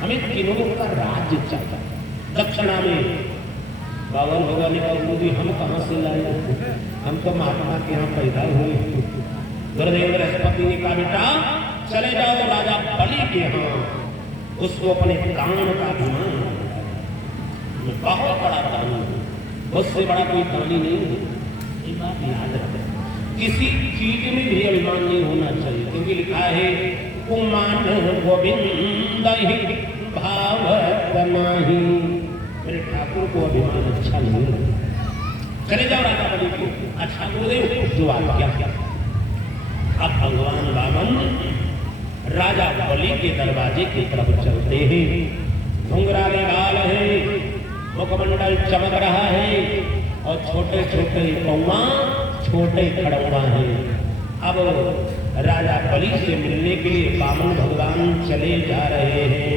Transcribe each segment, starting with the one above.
हमें किन्हों का राज्य चाहिए। दक्षिणा में बावन भगवान ने कहा गुरु हम कहाँ से लाए, हम तो महात्मा के यहाँ पैदा हुए। गुरुदेव बृहस्पति ने कहा बेटा चले जाओ राजा बलि के यहाँ, उसको अपने कान का अभिमान, बहुत बड़ा दानी, उससे बड़ा कोई दानी नहीं है। ये बात याद रखें, किसी चीज में भी अभिमान नहीं होना चाहिए, क्योंकि लिखा है कुमान गोविंद भाव बनाही। मेरे ठाकुर को अभिमान अच्छा नहीं है। चले जाओ राजा बलि को। अच्छा गुरुदेव जो आज्ञा क्या। अब भगवान वामन राजा बलि के दरवाजे की तरफ चलते हैं। घुंघराले बाल है, मुखमंडल चमक रहा है और छोटे छोटे पौवा, छोटे खड़ौड़ा है। अब राजा बलि से मिलने के लिए वामन भगवान चले जा रहे हैं।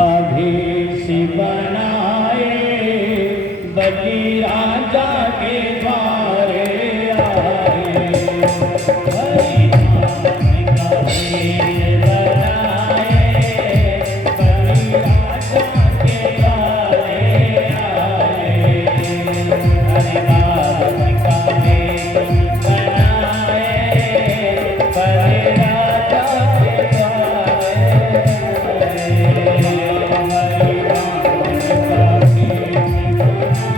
अभी से बनाए बलि राजा के द्वारे आए, हरि नाम का भेद बनाए बलि राजा के द्वारे आए, हरि नाम का भेद बनाए बलि राजा के द्वारे आए। हरि नाम का भेद बनाए।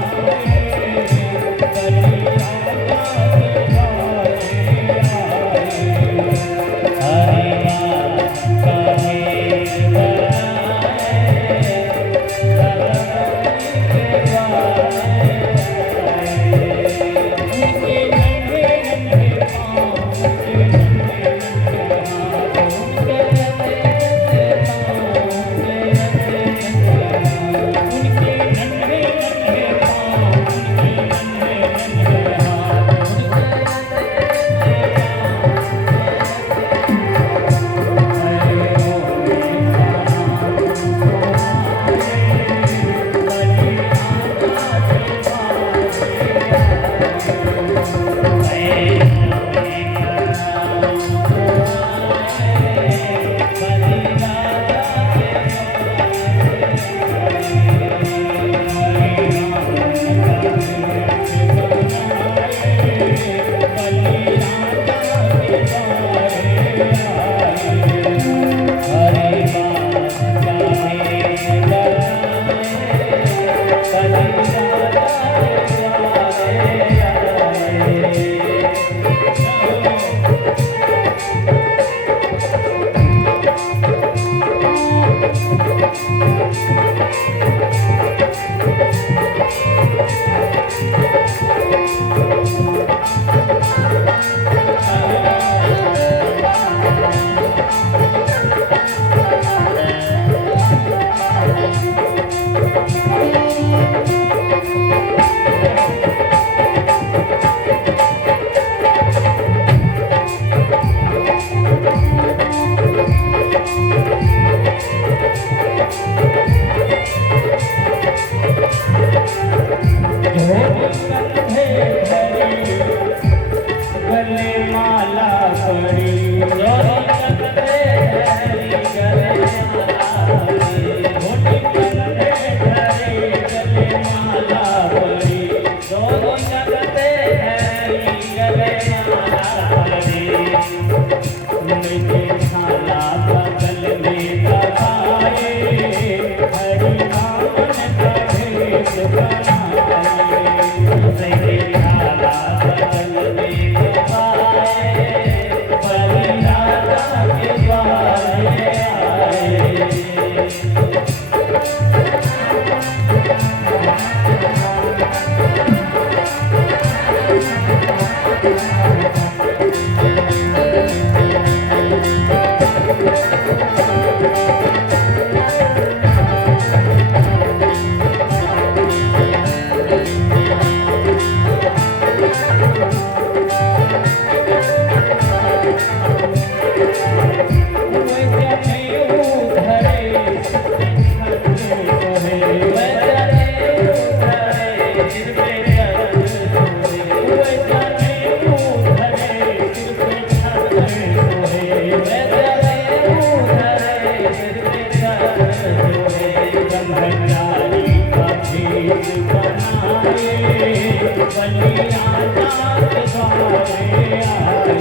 बलि राजा के द्वारे आए,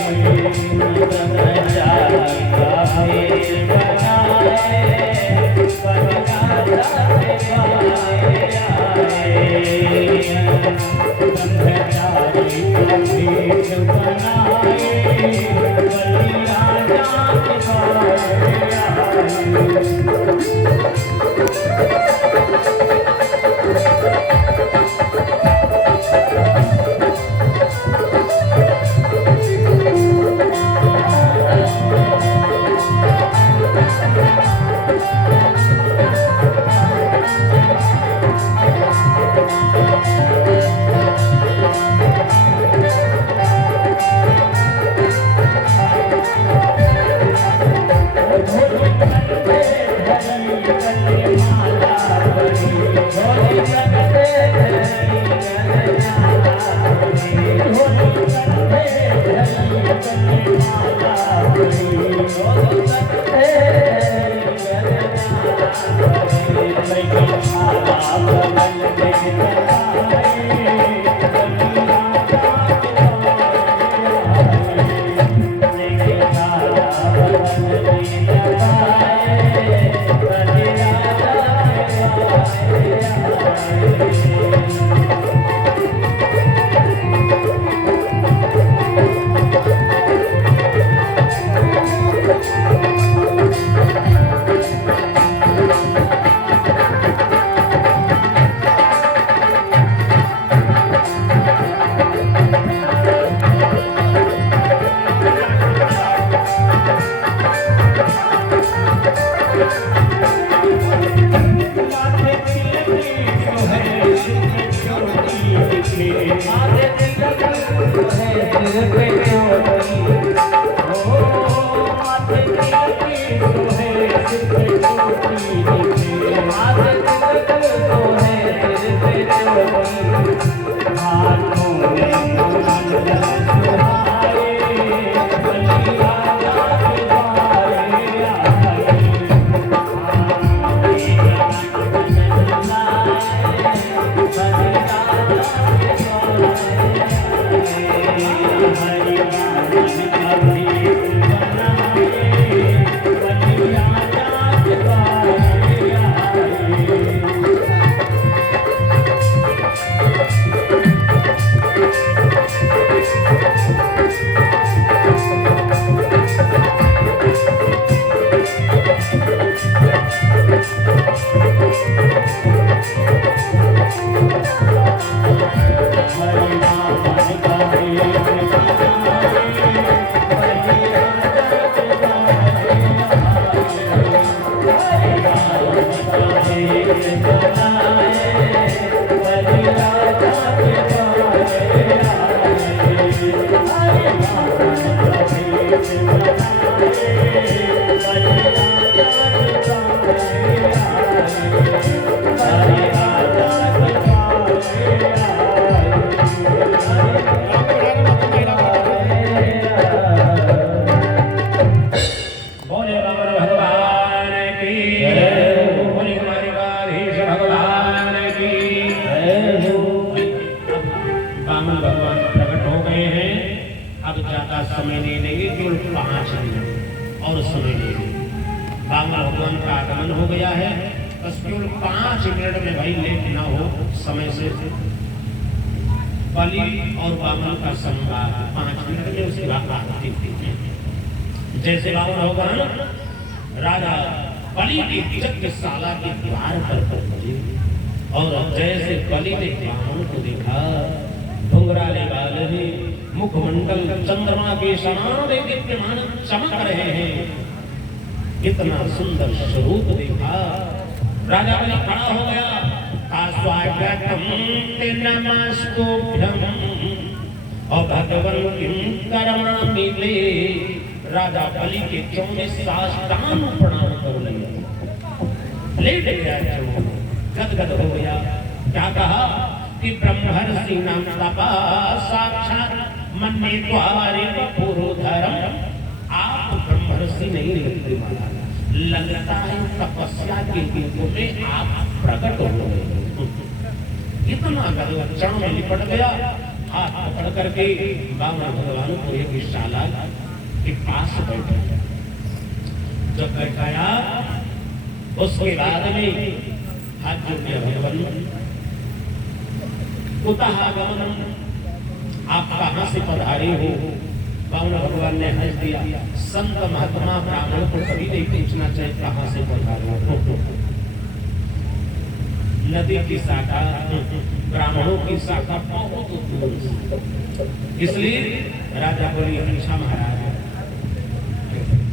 ब्रह्मचारी का भेष बनाए, बलि राजा के द्वारे आए, ब्रह्मचारी का भेष बनाए, बलि राजा के द्वारे समय नहीं लेंगे, केवल 5 मिनट और समय लेंगे। बामन भगवान का आगमन हो गया है, बस केवल 5 मिनट में भाई लेट ना हो समय से। बलि और बामन का संवाद 5 मिनट में उसके बाद आरती होती है। जैसे बामन भगवान राजा बलि की यज्ञशाला के द्वार पर पहुंचे और जैसे बलि ने बामन को देखा, घुंघराले बाल हैं, मुखमंडल चंद्रमा के समान दीप्यमान चमक रहे हैं, इतना सुंदर स्वरूप देखा। राजा बलि खड़ा हो गया, स्वागतम ते नमस्तुभ्यम और भगवन् किं करमामि ते। राजा बलि के चरणों में साष्टांग प्रणाम कर लिया, लेट गया, गदगद हो गया। क्या कहा कि ब्रह्मर्षि नाम तपा साक्षात मन्ये त्वारे पुरोधरम। आप ब्रह्मर्षि नहीं लगते महाराज, लगता है तपस्या के युग में आप प्रकट हो गए। इतना गदगद चरण में लिपट गया, हाथ पकड़ करके बामन भगवान को एक विशाला के पास बैठाया। जब बैठाया उसके बाद में हाथ जोड़ दिया, भगवान कुतः आगमनम, आप कहां से पधारे हो? बामन भगवान ने हंस दिया। संत महात्मा ब्राह्मण को कभी नहीं पूछना चाहिए कहां से पधारे हो। नदी की शाखा ब्राह्मणों की शाखा बहुत दूर से, इसलिए राजा बोली अच्छा महाराज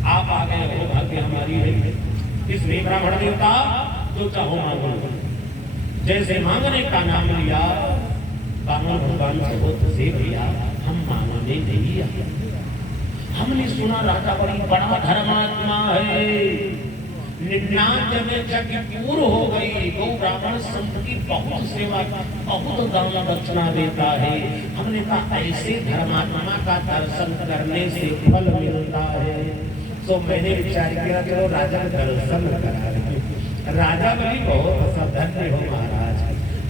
आप आ गए हो, भाग्य हमारी है। इसलिए ब्राह्मण देवता जो चाहो मांगो। जैसे मांगने का नाम लिया बामन भगवान बहुत से भैया हम मांगने नहीं आए। हमने सुना राजा बड़ी बड़ा धर्मात्मा है, निन्यानवे में जग पूर्ण हो गई, गौ ब्राह्मण संत की बहुत सेवा, बहुत दान दक्षिणा देता है। हमने कहा ऐसे धर्मात्मा का दर्शन करने से फल मिलता है। तो मैंने विचार किया चलो राजा दर्शन करा रहे। राजा भी बहुत धन्य हो महाराज,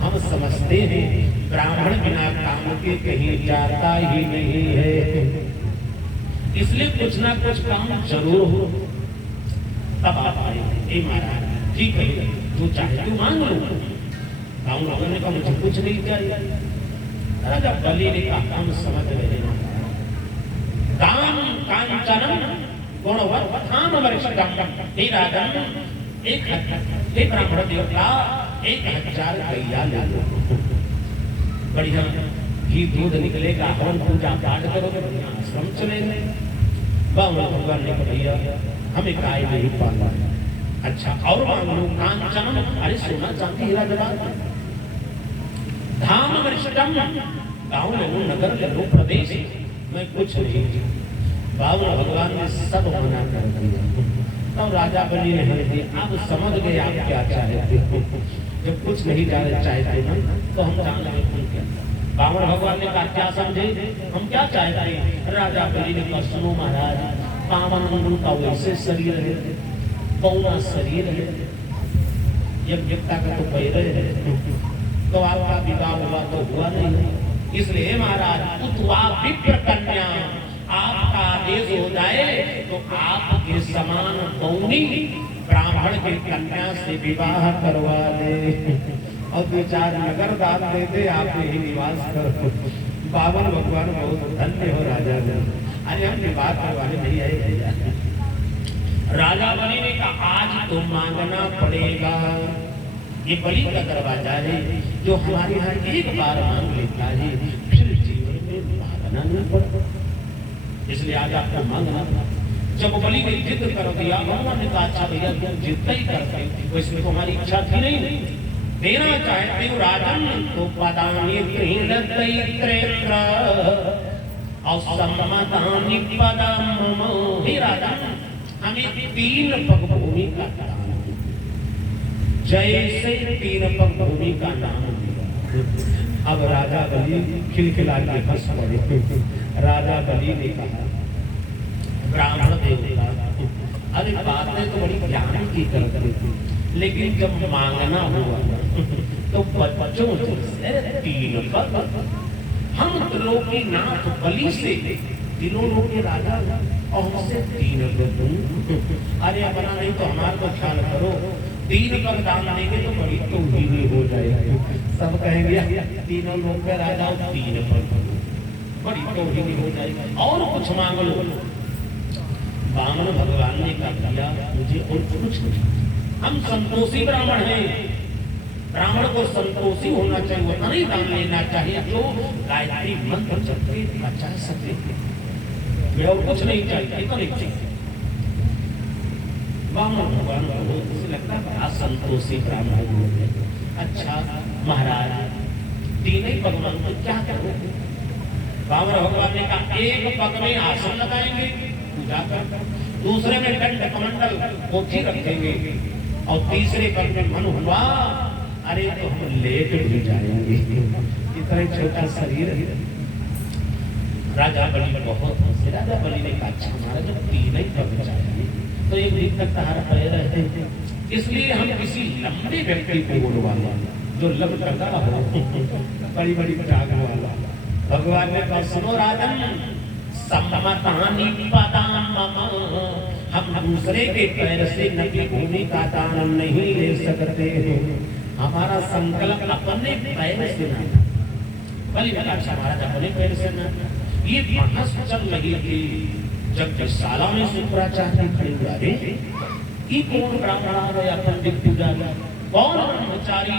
हम समझते हैं ब्राह्मण बिना काम के कहीं जाता ही नहीं है, इसलिए कुछ ना कुछ काम जरूर हो। तब आप आए महाराज ठीक है तू चाहे तू मांग लो। गाँव ने कहा मुझे कुछ नहीं चाहिए। राजा बलि ने कहा हम समझ रहे हैं, काम कांचनम गुणवत्ताम वरिष्ठम, हे राजन एक हे ब्राह्मण देवता 1000 गैया ले लो, बढ़िया घी दूध निकलेगा, हवन पूजा पाठ करोगे, आश्रम चलेंगे। बामन भगवान ने कहा भैया हमें गाय नहीं पालना। अच्छा और मांग लो कांचनम, अरे सोना चांदी हीरा जवाहर। धाम वरिष्ठम, गाँव ले लो, नगर ले लो, प्रदेश में कुछ नहीं। बामन भगवान ने सब मना कर दिया। तब राजा बलि ने हमें दिया, अब समझ गए आप क्या चाहते हो। जब कुछ नहीं जाने चाहते ना तो हम जान लेंगे क्या। बामन भगवान ने कहा क्या समझे, हम क्या चाहते हैं? राजा बलि ने कहा सुनो महाराज, पावन अंगुल का वैसे शरीर है, पौना शरीर है, यज्ञता का तो पैर है, तो आपका विवाह हुआ तो हुआ नहीं। इसलिए महाराज उत्वा विप्र कन्या, आपका आदेश हो जाए तो आपके समान पौनी ब्राह्मण के कन्या से विवाह करवा ले और 2-4 नगर दान दे दे, आप यही निवास करो। बामन भगवान बहुत धन्य हो राजा ने, अरे हम विवाह करवाने नहीं आए। राजा बलि ने कहा आज तो मांगना पड़ेगा, ये बलि का दरवाजा है जो हमारे यहाँ एक बार मांग लेता है फिर जीवन में मांगना नहीं पड़ता, इसलिए आज आपको मांगना। जब बलि ने जिद कर दिया, भगवान ने कहा अच्छा भैया तुम जिद ही करते हो, इसमें तो हमारी इच्छा थी नहीं, देना चाहते हो राजन तो पदानी त्रिनेत्र और सम्मतानि पदम। हे राजन हमें 3 पग भूमि का दान, जैसे 3 पग भूमि का नाम दिया। अब राजा बलि खिलखिला के हंस पड़े। राजा बलि ने कहा ब्राह्मण देवता अरे बातें तो बड़ी ज्ञान की करते थे, लेकिन जब मांगना हुआ तो बच्चों से 3 पग, हम त्रिलोकीनाथ बलि से तीनों लोग के राजा और हमसे 3 पग। अरे अपना नहीं तो हमारा तो ख्याल करो, 3 पग दान देंगे तो बड़ी तोहीनी हो जाएगी। सब कहेंगे तीनों लोग के राजा 3 पग, बड़ी तोहीनी हो जाएगी, और कुछ मांग लो। बामन भगवान ने कहा दिया मुझे और कुछ नहीं, हम संतोषी ब्राह्मण हैं, ब्राह्मण को संतोषी होना चाहिए, उतना ही दान लेना चाहिए जो गायत्री मंत्र जप के बचा सके। मैं और कुछ नहीं चाहिए, इतना नहीं चाहिए। बामन भगवान को लगता बड़ा संतोषी ब्राह्मण है। अच्छा महाराज 3 ही पग तो क्या करो? बामन भगवान ने कहा 1 पग में आसन लगाएंगे पूजा कर, दूसरे में दंड कमंडल पोथी रखेंगे और तीसरे पग में मन हुआ अरे तो हम लेट भी जाएंगे, इतना छोटा शरीर है। राजा बलि बहुत हंसे। राजा बलि ने कहा अच्छा हमारा जब 3 ही पग चाहिए तो 1 दिन तक कहाँ पैर रहते, इसलिए हम किसी लंबे व्यक्ति को बुलवा लें। जो लब टका हो, बड़ी बड़ी टांग वाला। भगवान ने कहा सुनो राजन, सम्मतानि पदाम मम, हम दूसरे के पैर से नदी भूमि का दान नहीं ले सकते हो। हमारा संकल्प अपने पैर से ना, बलि विकास महाराज अपने पैर से ना। ये बहस चल रही थी जब शाला में शुक्राचार्य खड़े हुए, अरे ये कौन ब्राह्मण आ गया पंडित पुजारी, कौन ब्रह्मचारी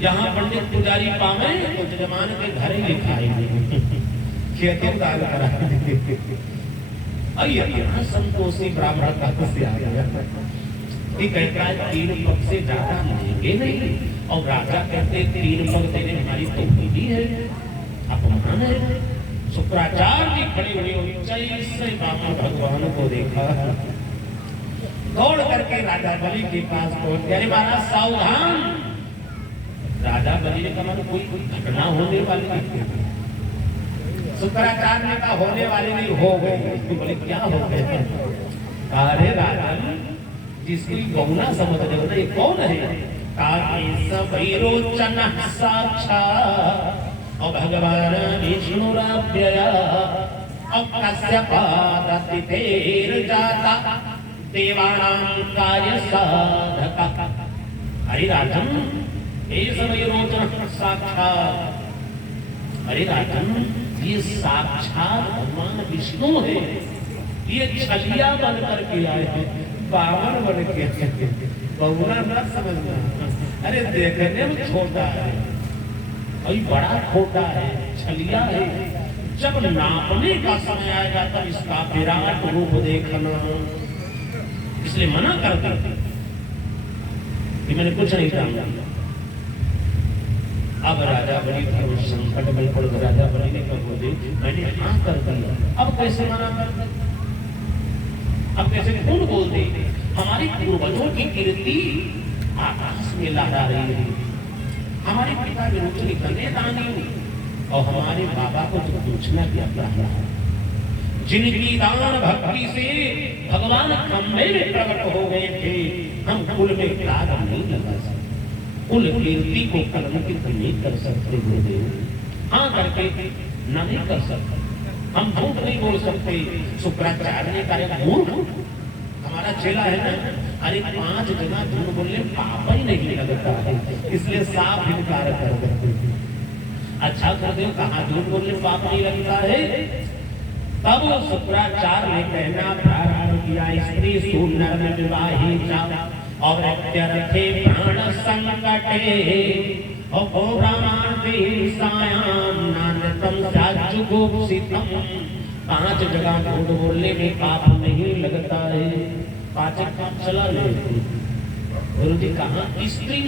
यहाँ पंडित पुजारी पावे तो जजमान के घर ही लिखाए खेतों दान करा। यहाँ संतोषी ब्राह्मण का से आ गया, ये कहता है 3 पग से ज्यादा लेंगे नहीं, और राजा कहते 3 पग देने हमारी तौहीदी है, अपमान है। शुक्राचार्य खड़े हुए ऊंचाई से बाबा भगवान को देखा, दौड़ करके राजा बलि के पास पहुंच गए। महाराज सावधान, राजा बलि ने कहा कोई घटना होने वाली नहीं। शुक्राचार्य ने कहा होने वाली नहीं, हो गई। बोले क्या हो गया? अरे राजन, जिसकी बहुना समझ रहे हो ये कौन है? रोचन साक्षात और भगवान विष्णुराभ्यया और कश्यपादतिथेर जाता देवानां कार्य साधका। अरे राजन, ये समय रोचन साक्षात, अरे राजन ये साक्षात भगवान विष्णु है, ये छलिया बन करके आए हैं, बावन बन के। बहुना ना समझना, अरे देखने में छोटा है, अभी बड़ा छोटा है, छलिया है। जब नापने का समय आएगा तब इसका विराट रूप देखना, इसलिए मना कर दिया कि मैंने कुछ नहीं कहा। अब राजा बलि था उस संकट में पड़ गया। राजा बलि ने कहा मैंने हाँ कर दिया, अब कैसे मना कर दे, अब कैसे कौन बोल दे? हमारे पूर्वजों की कीर्ति आकाश में लहरा रही है, हमारे पिता विरोचन इतने दानी, और हमारे बाबा को तो पूछना क्या रहा है, जिनकी दान भक्ति से भगवान खंबे में प्रकट हो गए थे, हम कुल में दाग नहीं लगा सकते, कुल कीर्ति को कलंकित नहीं कर सकते गुरुदेव, हाँ करके नहीं कर सकते, हम झूठ नहीं बोल सकते। शुक्राचार्य ने कहा मूर्ख, हमारा चेला है ना, अरे 5 जगह झूठ बोलने पाप ही नहीं लगता है, इसलिए साफ इनकार कर देते। अच्छा गुरुदेव कहाँ झूठ बोलने पाप नहीं लगता है? तब शुक्राचार्य ने कहना प्रारंभ किया, स्त्री सुनर में विवाही जा और अत्यर्थे प्राण संकटे और गौरामार्थे सायाम नानतम साजुगोपसितम। 5 जगह झूठ बोलने में पाप नहीं लगता है। 5 काम चला ले गुरु जी कहा, स्त्री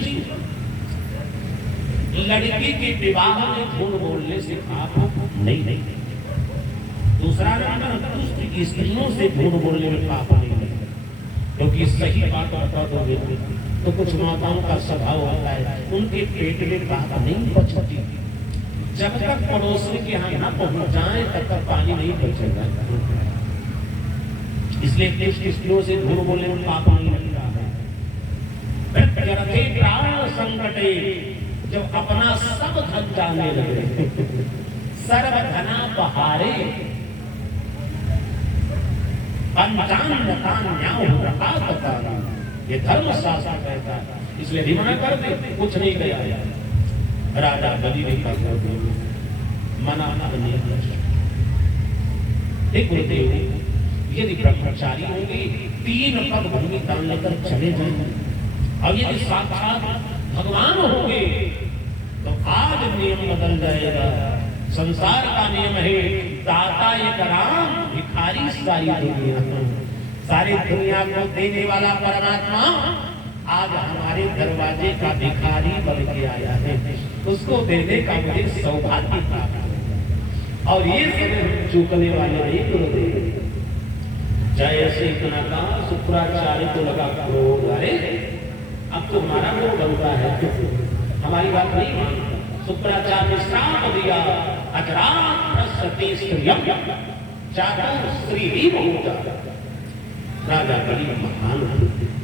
लड़की के विवाह में झूठ बोलने से पाप नहीं। दूसरा नंबर, दूसरी स्त्रियों से झूठ बोलने में पाप नहीं लगता, क्योंकि सही बात बता दोगे तो कुछ माताओं का स्वभाव होता है, उनके पेट में बात नहीं पचती, जब तक पड़ोसी के यहाँ न पहुंच जाए तब तक पानी नहीं पचेगा। इसलिए स्त्रियों से झूठ बोलने में पाप नहीं लगता है। प्राण संकटे, जब अपना सब धन जाने लगे, सर्वधना बहारे, ये धर्म शास्त्र कहता है, इसलिए रिमना कर दे, कुछ नहीं गया। राजा बलि ने कहा मना नहीं कर सकते। यदि ब्रह्मचारी होंगे 3 पग भूमि दान लेकर चले जाएंगे, और यदि साक्षात भगवान होंगे तो आज नियम बदल जाएगा। संसार का नियम है दाता एक राम, भिखारी सारी दुनिया। सारी दुनिया को देने वाला परमात्मा आज हमारे दरवाजे का भिखारी बन के आया है, उसको देने का मुझे सौभाग्य प्राप्त है। और ये सब चूकने वाले नहीं गुरुदेव। जय श्री इतना कहा, शुक्राचार्य को लगा क्रोध, अरे अब तो हमारा लोग बनता है, हमारी बात नहीं मानता। शुक्राचार्य ने श्राप दिया, अजरात सती स्त्रियम चातुर स्त्री ही बहुता। राजा बलि महान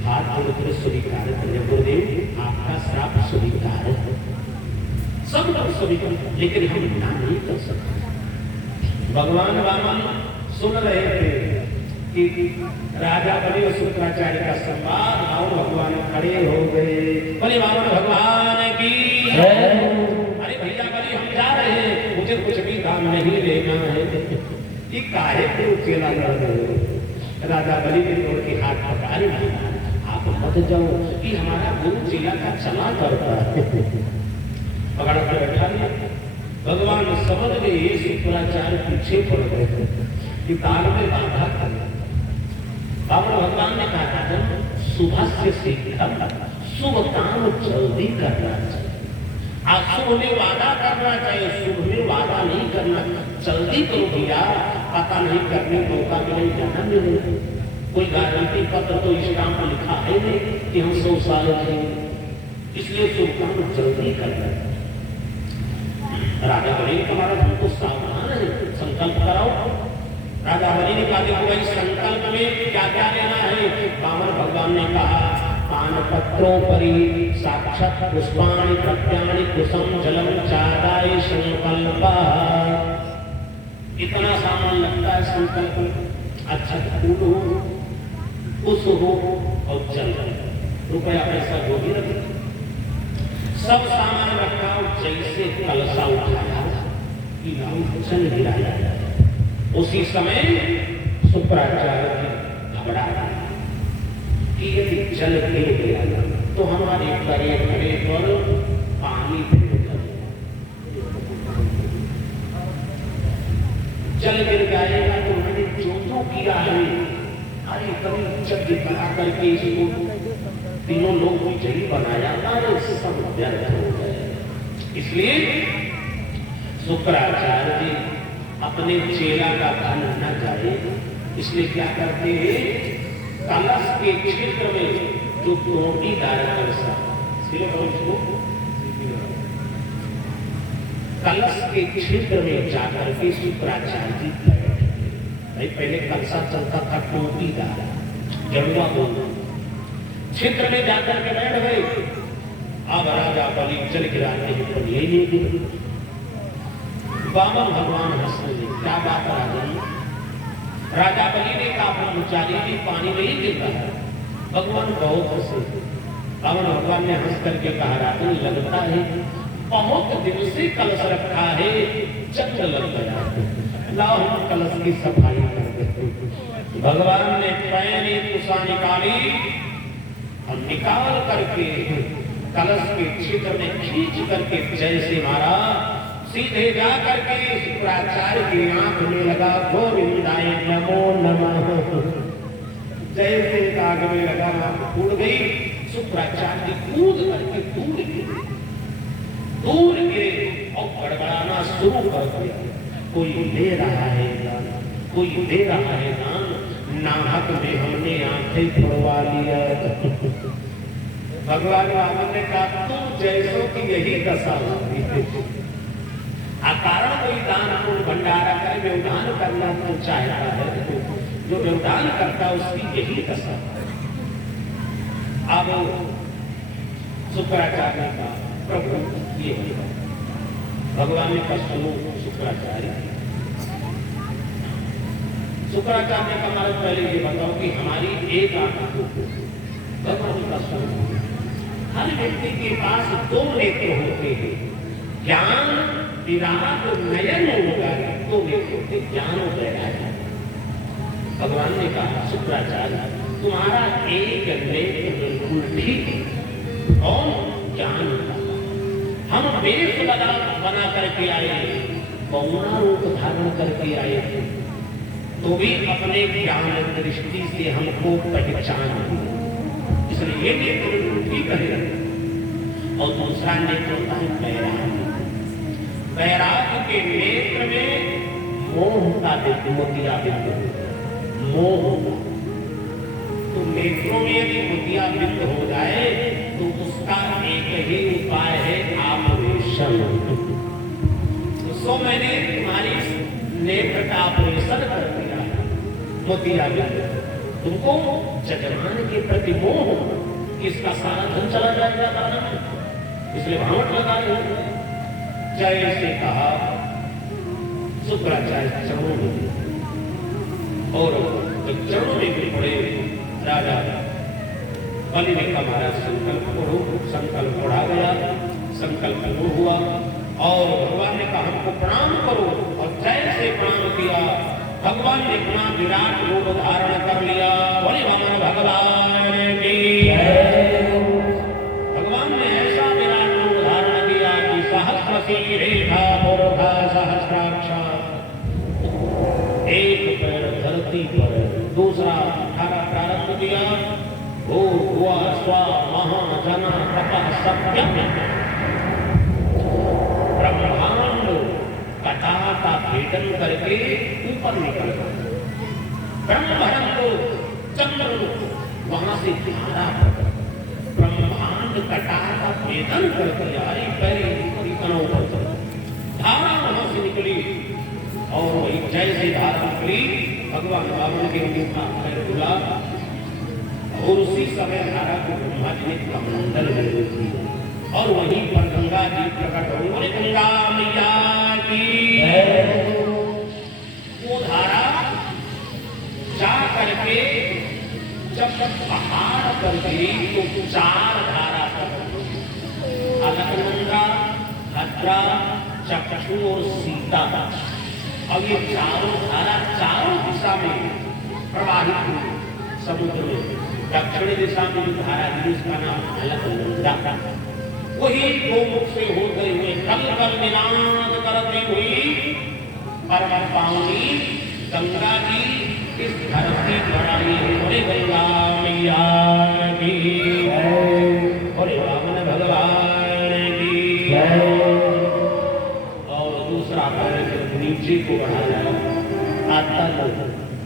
हाथ जोड़कर स्वीकार करें, गुरुदेव आपका श्राप स्वीकार है, सब लोग स्वीकार, लेकिन हम ना नहीं कर सकते। भगवान वामन सुन रहे थे कि राजा बलि और शुक्राचार्य का संवाद, और भगवान खड़े हो गए, बलि वामन भगवान की अरे भैया बलि हम जा रहे हैं, मुझे कुछ भी काम नहीं लेना है, कि काहे को चेला लड़ रहे हो। राजा बलि ने तोड़ के हाथ पकड़ा, आप मत जाओ कि हमारा गुरु चेला का चला करता है, पकड़ा कर बैठा लिया। भगवान समझ गए ये शुक्राचार्य पीछे पड़ गए कि काल में बाधा कर। भगवान ने कहा था सुबह से सीखा शुभ काम जल्दी करना चाहिए, अशुभ में वादा करना चाहिए, शुभ में वादा नहीं करना, जल्दी करो भैया, पता नहीं करने मौका मिले जाना मिले, कोई गारंटी पत्र तो इस काम पर लिखा है नहीं कि हम 100 साल रहेंगे, इसलिए शुभ काम जल्दी करना। राजा बलि ने कहा हमको सावधान है, संकल्प कराओ। राजा बलि ने कहा देखो भाई संकल्प में क्या क्या लेना है। वामन भगवान ने कहा पान पत्रों परि साक्षात पुष्पाणि प्रत्याणि कुसुम जलम चादाय संकल्प, इतना सामान लगता है संकल्प में। अच्छा फूल हो, कुश हो और जल, रुपया पैसा जो भी रखे, सब सामान रखा, जैसे कलशा उठाया जल गिराया। उसी समय शुक्राचार्य घबरा कि यदि जल गिर गया तो हमारे करे घरे पर पानी जल गिर जाएगा तो मैंने जो किया है, अरे कभी जग बना करके इसको तीनों लोग विजयी बनाया, अरे सब व्यर्थ हो गए। इसलिए शुक्राचार्य जी अपने चेला का धन न जाए, इसलिए क्या करते हैं, कलश के क्षेत्र में जो टोटीदार कलशा, कलश के क्षेत्र में जाकर के शुक्राचार्य जी बैठे। भाई पहले कलशा चलता था टोटीदार, जड़ुआ बोल, क्षेत्र में जाकर के बैठ गए। अब राजा बलि जल गिराने के पर यही नहीं। वामन भगवान हंसने लगे, क्या बात राजन। राजा बलि ने कहा ब्रह्मचारी जी पानी नहीं गिर रहा है। भगवान बहुत हंसे। वामन भगवान ने हंस करके कहा राजन लगता है बहुत दिन से कलश रखा है, चंद लग गया, लाओ हम कलश की सफाई कर देते। भगवान ने पैनी कुशा निकाली और निकाल करके कलश के क्षेत्र में खींच करके जैसे मारा, सीधे जा करके शुक्राचार्य की आंख में लगा, गोविंदाय नमो नमः। जैसे आग में लगा आंख फूट गई। शुक्राचार्य कूद करके दूर गिरे और गड़गड़ाना शुरू कर दिया। कोई ले रहा है दान, कोई दे रहा है दान, नाहक में हमने आंखें फोड़वा लिया। भगवान वामन ने कहा तुम जैसों की यही दशा होती है, अकारण कोई दान पुण्य भंडारा कर व्यवधान करना तो चाहता है, जो व्यवधान करता है उसकी यही दशा। अब शुक्राचार्य का प्रभु ये भगवान ने कहा सुनो शुक्राचार्य। शुक्राचार्य का मतलब पहले ये बताओ कि हमारी एक आंख को भगवान का सुनो। हर व्यक्ति के पास 2 नेत्र होते हैं, ज्ञान विराट नयन होगा, 2 नेत्र होते ज्ञान और वैराग्य। भगवान ने कहा शुक्राचार्य तुम्हारा एक नेत्र बिल्कुल ठीक और ज्ञान का, हम वेश बना करके आए, पौना रूप धारण करके आए थे, तो भी अपने ज्ञान दृष्टि से हमको पहचान, इसलिए ये नेत्र बिल्कुल ठीक है। और दूसरा नेत्र होता है वैराग्य। वैराग्य के नेत्र में मोह का मोतिया बिंदु, मोह तो नेत्रों में यदि मोतिया बिंदु हो जाए तो उसका एक ही उपाय है ऑपरेशन। तो मैंने तुम्हारी नेत्र का ऑपरेशन कर दिया, मोतिया बिंदु तुमको जजमान के प्रति मोह इसका सारा धन चला जाएगा दानव में, इसलिए भावट लगा रहे हो। जैसे कहा शुक्राचार्य चरणों में और जब चरणों में गिर पड़े राजा बलि ने कहा महाराज संकल्प करो। संकल्प पढ़ा गया, संकल्प पूर्ण हुआ और भगवान ने कहा हमको प्रणाम करो और जैसे प्रणाम किया भगवान ने अपना विराट रूप धारण कर लिया। बलि वामन भगवान की भगवान ने ऐसा विराट रूप धारण किया कि सहस्र शीरेखा पुरुषा सहस्राक्षा, एक पैर धरती पर, दूसरा धारा प्रारंभ किया भू भुआ स्वा महाजना तपः सत्यम, ब्रह्मांड कथा का भेदन करके ऊपर निकल गए। ब्रह्मभरण को चंद्र वहां से धारा ब्रह्मांड कटा का भेदन करके हरी पैरी धारा वहां से निकली और वही जैसे धारा निकली भगवान वामन के मुखा पैर खुला और उसी समय धारा को ब्रह्मा जी ने कमंडल में रोकी और वहीं पर गंगा जी प्रकट हो गए। गंगा मैया की वो धारा जा करके जब पहाड़ पर गई तो चार धारा अलकनंदा, भद्रा, चक्षु और सीता, और ये चारों धारा चारों दिशा में प्रवाहित हुई समुद्र में। दक्षिण दिशा में जो धारा थी उसका नाम अलकनंदा, वही गोमुख से होते हुए कल कल निनाद करती हुई परम पावनी गंगा जी इस धरती पर आई है। बोले गंगा मैया की बोले वामन भगवान की। और दूसरा पैर नीचे को बढ़ाया, अतल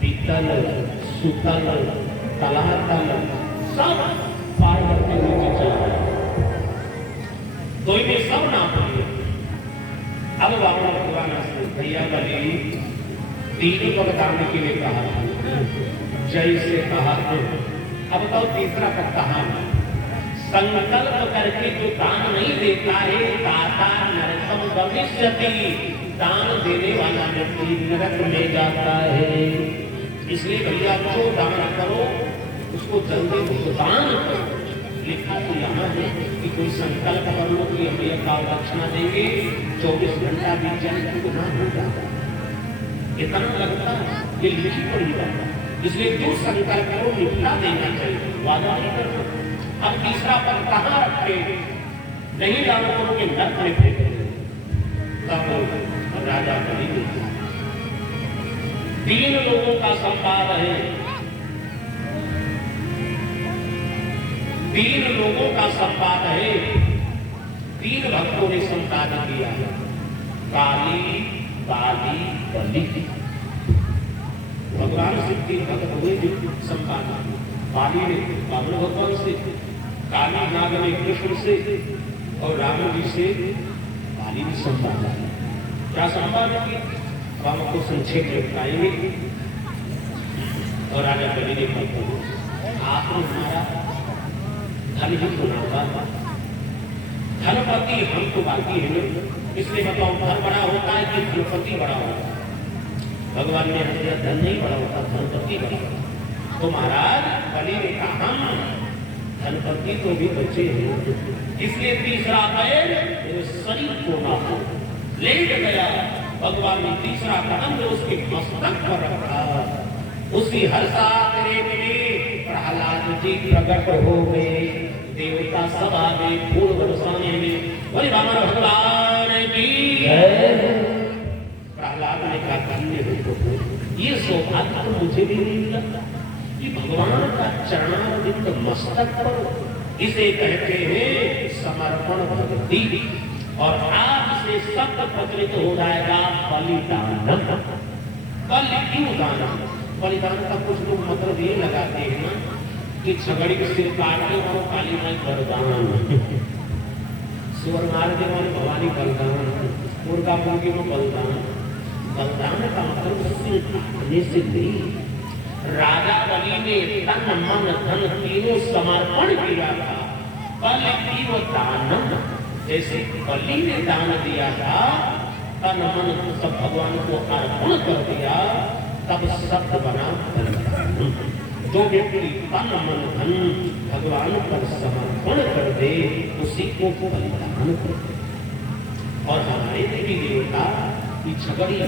पीतल सुतल तलातल सब पार्वती नीचे चला गया। तो इन्हें सब नाम लिए। अब वामन भगवान से भैया बलि तीन पद दान के लिए कहा, जैसे कहा अब तो तीसरा पद कहा संकल्प करके जो दान नहीं देता है दाता नरकम भविष्यति, दान देने वाला व्यक्ति नरक में जाता है। इसलिए भैया जो दान करो उसको जल्दी भुगतान करो। लिखा तो यहाँ है कि कोई संकल्प कर लो कि हम यह काल दक्षिणा देंगे, 24 घंटा बीत जाए तो गुनाह हो जाता है, इतना लगता है ये लिखी पड़ी बात। इसलिए जो संकल्प करो निपटा देना चाहिए, वादा नहीं करना। अब तीसरा पद कहाँ रखे, नहीं दान करोगे नरक में फेंकोगे। तब राजा बलि तीन लोगों का संवाद है, तीन लोगों का संवाद है, तीन भक्तों ने संपादन किया, काली बाली बलि। भगवान से तीन भक्त हुए जो संपादन, बाली ने वामन भगवान से, काली नाग ने कृष्ण से और राम जी से बाली ने संपादन। क्या संपादन किया हम को संक्षेप में बताएंगे। और राजा बलि ने कहा आपने हमारा धन ही सुना था, धनपति हम तो बाकी है, इसलिए बताओ धन बड़ा होता है कि धनपति बड़ा होता है। भगवान ने हमारा धन नहीं बड़ा होता, धनपति बड़ा होता। तो महाराज बलि ने कहा हम धनपति तो भी बचे हैं, इसलिए तीसरा पैर शरीर को ना हो लेट गया। भगवान ने तीसरा कदम जो उसके मस्तक पर रखा, उसी हर्षातिरे में प्रहलाद जी प्रकट हो गए। देवता सभा में फूल बरसाने में बलि वामन भगवान की। प्रहलाद ने कहा धन्य हो, ये सौभाग्य तो मुझे भी नहीं मिला कि भगवान का चरणारविंद मस्तक पर, इसे कहते हैं समर्पण भक्ति। और आपसे शब्द प्रचलित हो जाएगा बलिदान। बलि क्यों दान? बलिदान का कुछ लोग मतलब ये लगाते हैं ना कि छगड़ी के सिर काटने वालों काली माई बलिदान, स्वर मारने वाले भवानी बलिदान, मुर्गा मुर्गी में बलिदान। बलिदान का मतलब सिर काटने से नहीं, राजा बलि ने तन मन धन तीनों समर्पण किया था। बलि की वो दानम, जैसे बलि ने दान दिया था, तन मन सब भगवान को अर्पण कर दिया, तब शब्द बना बलिदान। जो व्यक्ति तन मन धन भगवान पर समर्पण कर दे, उसी को बलिदान कर दे। और हमारे देवी देवता की छगड़ी,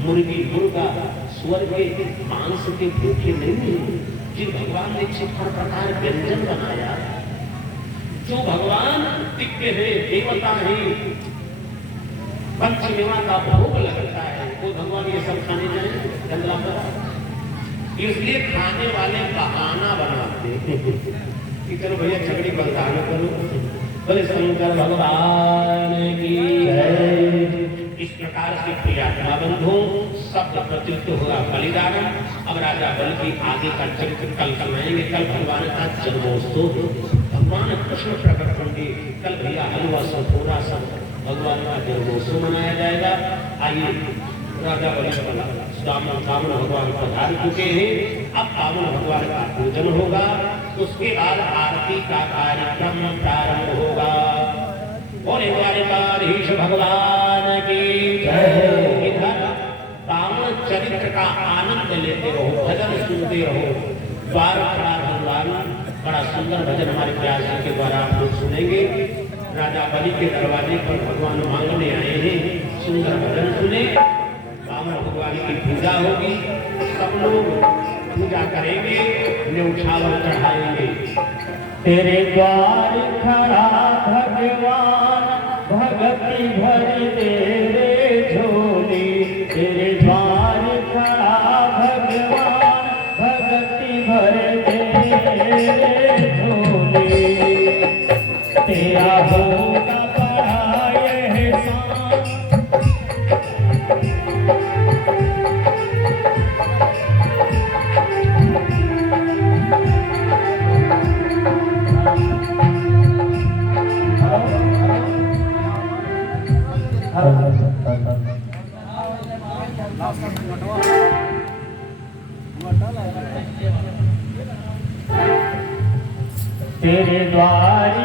मुर्गी, मुर्गा, स्वर के मांस के भूखे नहीं है। जिन भगवान ने हर प्रकार व्यंजन बनाया, जो भगवान दिव्य है, देवता है, पंचमेवा का भोग लगता है, वो भगवान ये सब खाने जाए गंदा पर। इसलिए खाने वाले बहाना बनाते कि चलो भैया छगड़ी बलिदान करो, बोले शंकर भगवान की जय। इस प्रकार से प्रियात्मा बंधु शब्द प्रत्युत हुआ बलिदान। अब राजा बलि की आगे का चरित्र कल सुनाएंगे। कल भगवान का जन्मोत्सव, भगवान कृष्ण प्रकट होंगे। कल भैया हलवा सा थोड़ा सा भगवान का जन्मोत्सव मनाया जाएगा। आइए, राजा बलि कामन भगवान पधार चुके हैं। अब कामन भगवान का पूजन होगा, उसके बाद आरती का कार्यक्रम प्रारंभ होगा। बोले द्वारिकाधीश भगवान की जय। इधर कामन चरित्र का आनंद लेते रहो, भजन सुनते रहो। द्वार खड़ा भगवान, बड़ा सुंदर भजन हमारे प्रयास के द्वारा आप लोग सुनेंगे। राजा बलि के दरवाजे पर भगवान मांगने आए हैं, सुंदर भजन सुने। कामन भगवान की पूजा होगी, सब लोग पूजा करेंगे, न्यौछावर चढ़ाएंगे। तेरे द्वार खड़ा भगवान, भक्ति भर दे रे झोली। तेरे द्वार खड़ा भगवान, भक्ति भर दे रे झोली। तेरा होगा बड़ा एहसान, तेरे द्वार